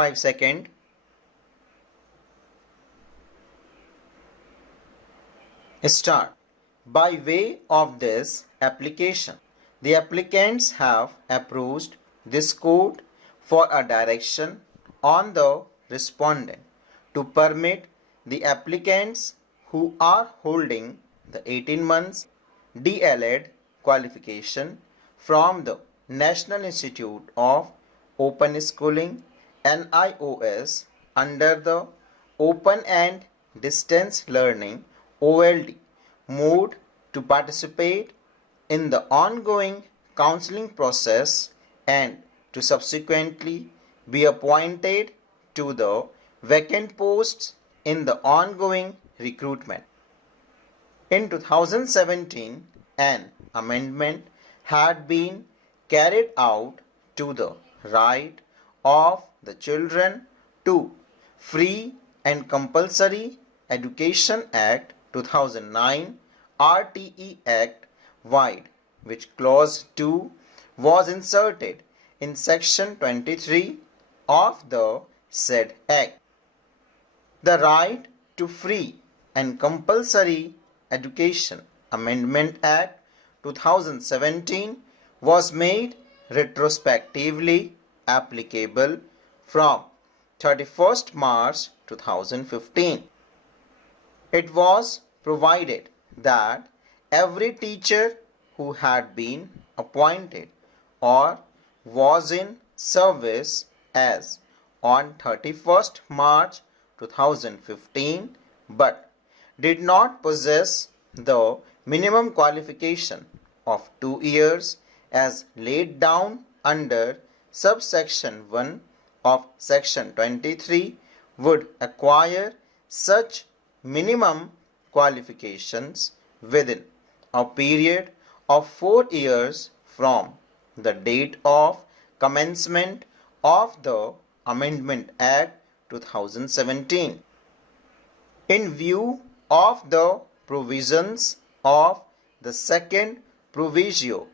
5 seconds. Start. By way of this application, the applicants have approached this code for a direction on the respondent to permit the applicants who are holding the 18 months DLED qualification from the National Institute of Open Schooling NIOS under the Open and Distance Learning OLD mode to participate in the ongoing counseling process and to subsequently be appointed to the vacant posts in the ongoing recruitment. In 2017, an amendment had been carried out to the Right of the Children to Free and Compulsory Education Act 2009 RTE Act wide, which clause 2 was inserted in section 23 of the said act. The Right to Free and Compulsory Education Amendment Act 2017 was made retrospectively applicable from 31st March 2015. It was provided that every teacher who had been appointed or was in service as on 31st March 2015 but did not possess the minimum qualification of 2 years as laid down under subsection 1 of section 23 would acquire such minimum qualifications within a period of 4 years from the date of commencement of the Amendment Act 2017. In view of the provisions of the second proviso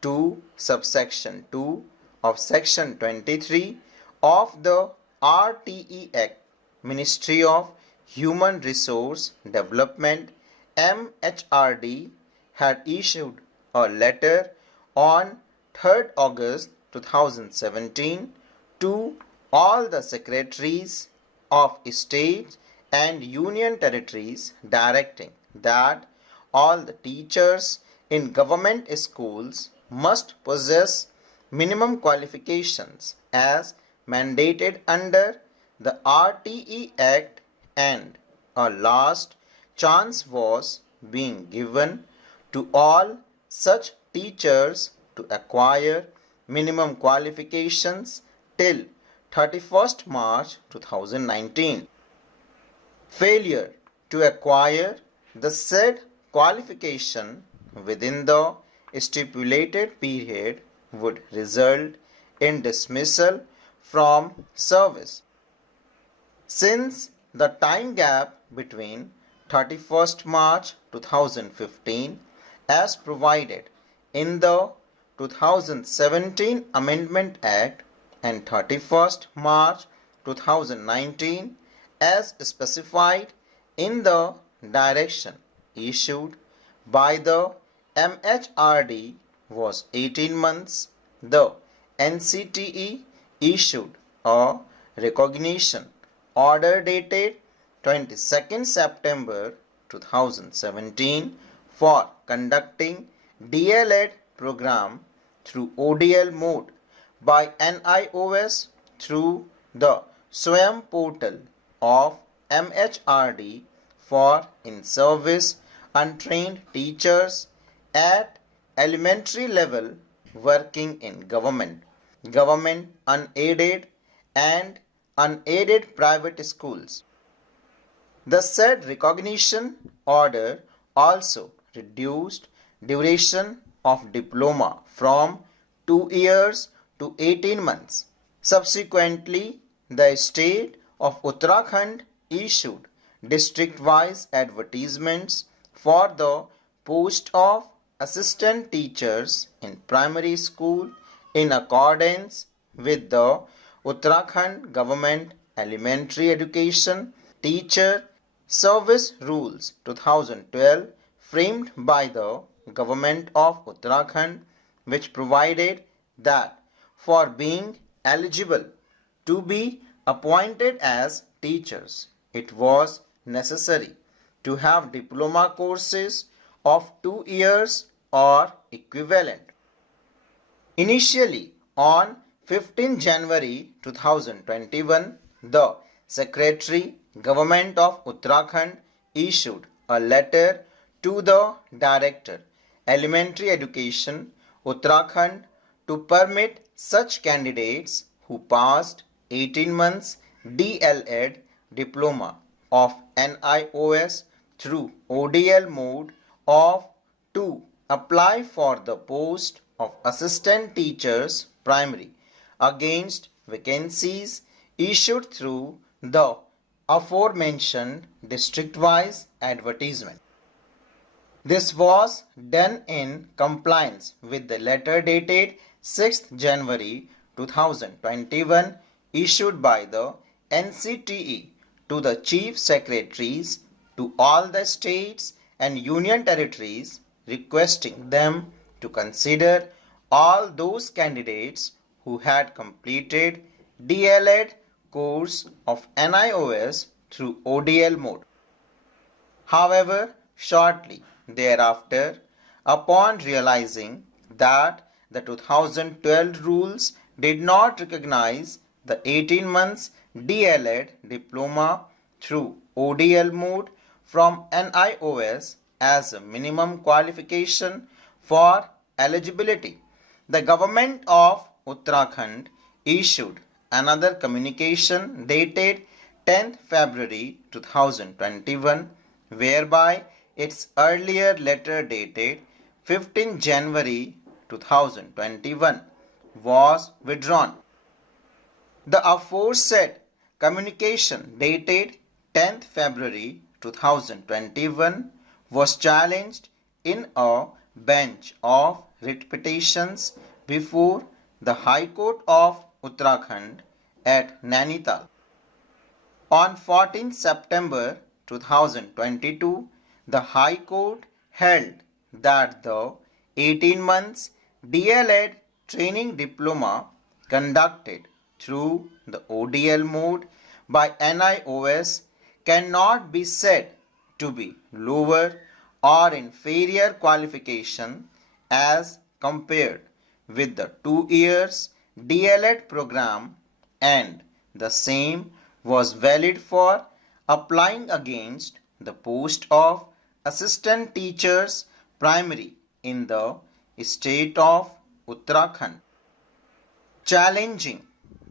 to subsection 2 of section 23 of the RTE Act, Ministry of Human Resource Development MHRD had issued a letter on 3rd August 2017 to all the secretaries of states and union territories directing that all the teachers in government schools must possess minimum qualifications as mandated under the RTE Act, and a last chance was being given to all such teachers to acquire minimum qualifications till 31st March 2019. Failure to acquire the said qualification within the stipulated period would result in dismissal from service. Since the time gap between 31st March 2015 as provided in the 2017 Amendment Act and 31st March 2019 as specified in the direction issued by the MHRD was 18 months, the NCTE issued a recognition order dated 22nd September 2017 for conducting DLED program through ODL mode by NIOS through the SWAYAM portal of MHRD for in-service untrained teachers at elementary level working in government unaided and unaided private schools. The said recognition order also reduced duration of diploma from 2 years to 18 months. Subsequently, the state of Uttarakhand issued district-wise advertisements for the post of assistant teachers in primary school in accordance with the Uttarakhand Government Elementary Education Teacher Service Rules 2012 framed by the Government of Uttarakhand, which provided that for being eligible to be appointed as teachers, it was necessary to have diploma courses of 2 years or equivalent. Initially, on 15 January 2021, the Secretary Government of Uttarakhand issued a letter to the Director Elementary Education Uttarakhand to permit such candidates who passed 18 months DLED diploma of NIOS through ODL mode of to apply for the post of assistant teachers primary against vacancies issued through the aforementioned district-wise advertisement. This was done in compliance with the letter dated 6th January 2021 issued by the NCTE to the Chief Secretaries to all the states and union territories, requesting them to consider all those candidates who had completed DLED course of NIOS through ODL mode. However, shortly thereafter, upon realizing that the 2012 rules did not recognize the 18 months DLED diploma through ODL mode from NIOS as a minimum qualification for eligibility, the Government of Uttarakhand issued another communication dated 10th February 2021, whereby its earlier letter dated 15 January 2021 was withdrawn. The aforesaid communication dated 10th February 2021 was challenged in a bench of writ petitions before the High Court of Uttarakhand at Nainital. On 14 September 2022, the High Court held that the 18 months DLED training diploma conducted through the ODL mode by NIOS cannot be said to be lower or inferior qualification as compared with the 2 years DLED program, and the same was valid for applying against the post of assistant teachers primary in the state of Uttarakhand. Challenging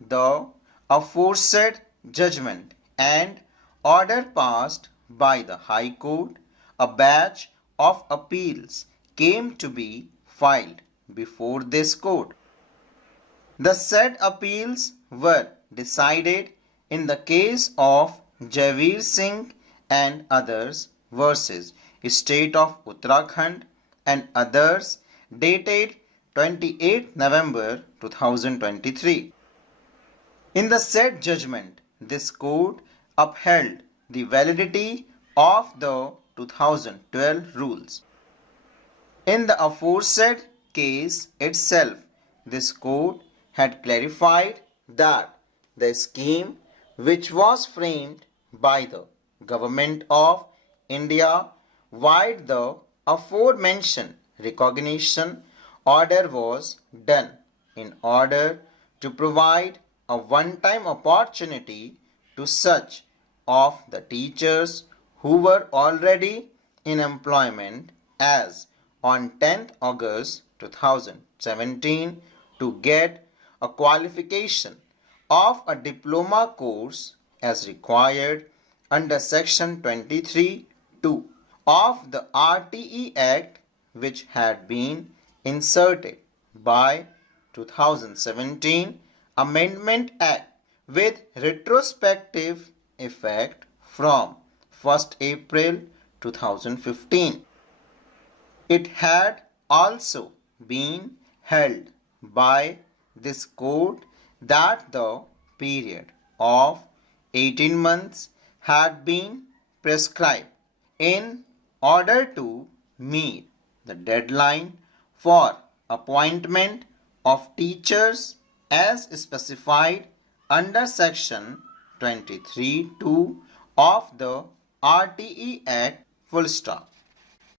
the aforesaid judgment and order passed by the High Court, a batch of appeals came to be filed before this court. The said appeals were decided in the case of Javeer Singh and others versus State of Uttarakhand and others dated 28 November 2023. In the said judgment, this court upheld the validity of the 2012 rules. In the aforesaid case itself, this court had clarified that the scheme which was framed by the Government of India vide the aforementioned recognition order was done in order to provide a one-time opportunity to such of the teachers who were already in employment as on 10th August 2017 to get a qualification of a diploma course as required under section 23(2) of the RTE Act, which had been inserted by 2017 Amendment Act with retrospective effect from 1st April 2015. It had also been held by this court that the period of 18 months had been prescribed in order to meet the deadline for appointment of teachers as specified under section 23(2) of the RTE Act full stop.